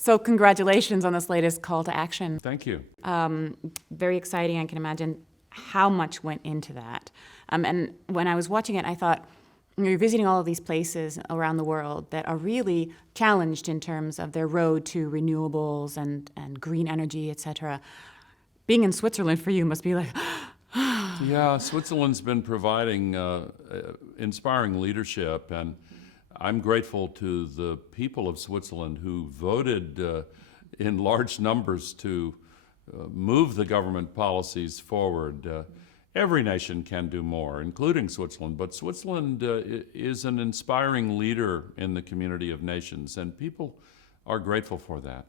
So congratulations on this latest call to action. Thank you. Very exciting. I can imagine how much went into that. And when I was watching it, I thought, you're visiting all of these places around the world that are really challenged in terms of their road to renewables and green energy, et cetera. Being in Switzerland for you must be like, Yeah, Switzerland's been providing inspiring leadership, and I'm grateful to the people of Switzerland who voted in large numbers to move the government policies forward. Every nation can do more, including Switzerland, but Switzerland is an inspiring leader in the community of nations, and people are grateful for that.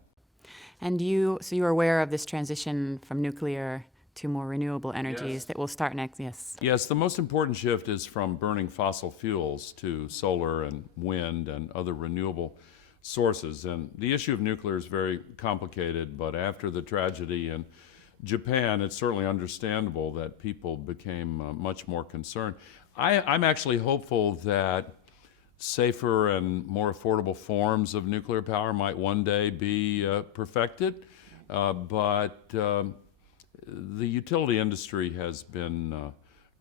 And you're aware of this transition from nuclear to more renewable energies Yes. that will start next, yes. Yes, the most important shift is from burning fossil fuels to solar and wind and other renewable sources. And the issue of nuclear is very complicated, but after the tragedy in Japan, it's certainly understandable that people became much more concerned. I'm actually hopeful that safer and more affordable forms of nuclear power might one day be perfected, but the utility industry has been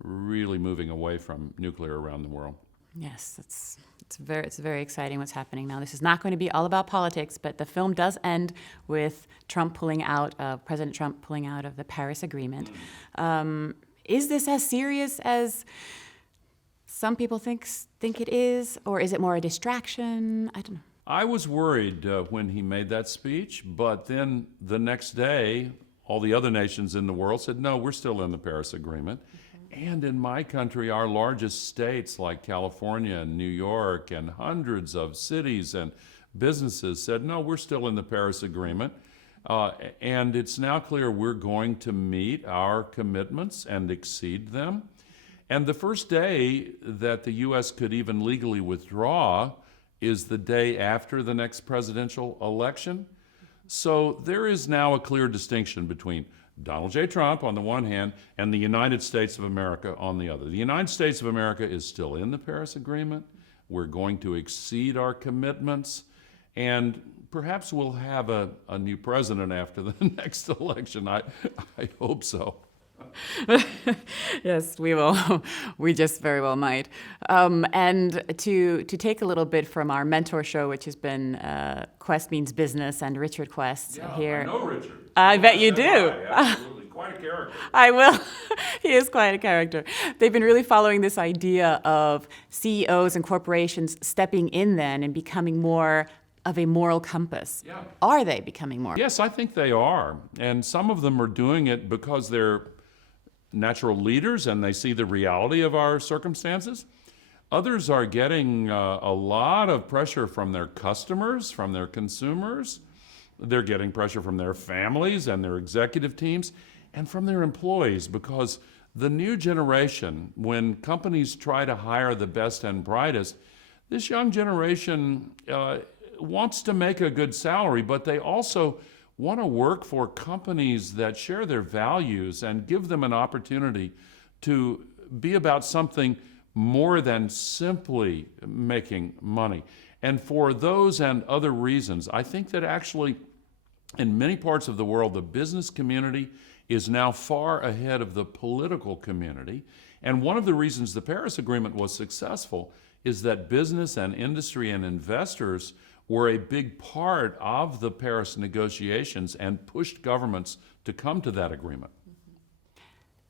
really moving away from nuclear around the world. Yes, it's very exciting what's happening now. This is not going to be all about politics, but the film does end with President Trump pulling out of the Paris Agreement. Is this as serious as some people think it is, or is it more a distraction? I don't know. I was worried when he made that speech, but then the next day, all the other nations in the world said, no, we're still in the Paris Agreement. And in my country, our largest states like California and New York and hundreds of cities and businesses said, no, we're still in the Paris Agreement. And it's now clear we're going to meet our commitments and exceed them. And the first day that the U.S. could even legally withdraw is the day after the next presidential election. So there is now a clear distinction between Donald J. Trump on the one hand and the United States of America on the other. The United States of America is still in the Paris Agreement. We're going to exceed our commitments, and perhaps we'll have a new president after the next election. I hope so. Yes, we will. We just very well might. And to take a little bit from our mentor show, which has been Quest Means Business and Richard Quest here. I know Richard. I bet you do. Absolutely, quite a character. I will. He is quite a character. They've been really following this idea of CEOs and corporations stepping in then and becoming more of a moral compass. Yeah. Are they becoming more? Yes, I think they are. And some of them are doing it because they're natural leaders and they see the reality of our circumstances. Others are getting a lot of pressure from their customers, from their consumers. They're getting pressure from their families and their executive teams and from their employees, because the new generation, when companies try to hire the best and brightest, this young generation wants to make a good salary, but they also want to work for companies that share their values and give them an opportunity to be about something more than simply making money. And for those and other reasons, I think that actually in many parts of the world, the business community is now far ahead of the political community. And one of the reasons the Paris Agreement was successful is that business and industry and investors were a big part of the Paris negotiations and pushed governments to come to that agreement.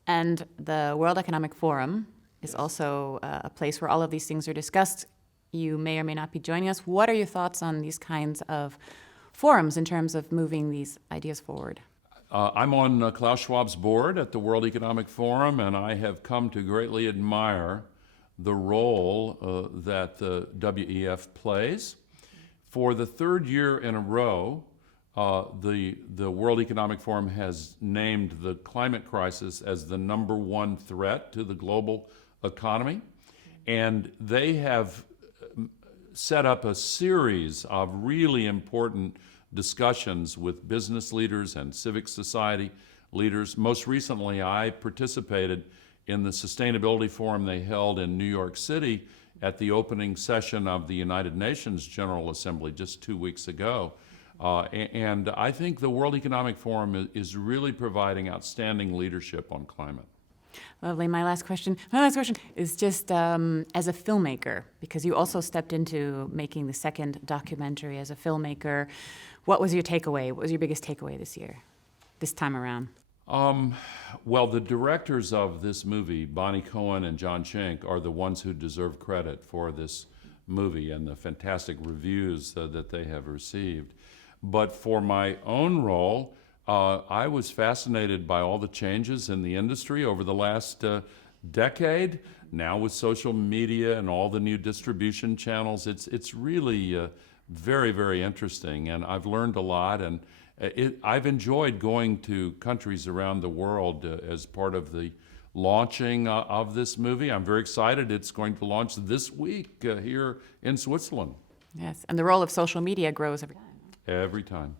And the World Economic Forum is also a place where all of these things are discussed. You may or may not be joining us. What are your thoughts on these kinds of forums in terms of moving these ideas forward? I'm on Klaus Schwab's board at the World Economic Forum, and I have come to greatly admire the role that the WEF plays. For the third year in a row, the World Economic Forum has named the climate crisis as the #1 threat to the global economy. And they have set up a series of really important discussions with business leaders and civic society leaders. Most recently, I participated in the Sustainability Forum they held in New York City at the opening session of the United Nations General Assembly just 2 weeks ago. And I think the World Economic Forum is really providing outstanding leadership on climate. Lovely. My last question is just as a filmmaker, because you also stepped into making the second documentary as a filmmaker. What was your takeaway? What was your biggest takeaway this time around? Well, the directors of this movie, Bonnie Cohen and John Schenck, are the ones who deserve credit for this movie and the fantastic reviews that they have received. But for my own role, I was fascinated by all the changes in the industry over the last decade. Now with social media and all the new distribution channels, it's really very, very interesting, and I've learned a lot. And I've enjoyed going to countries around the world as part of the launching of this movie. I'm very excited. It's going to launch this week here in Switzerland. Yes, and the role of social media grows every time. Every time.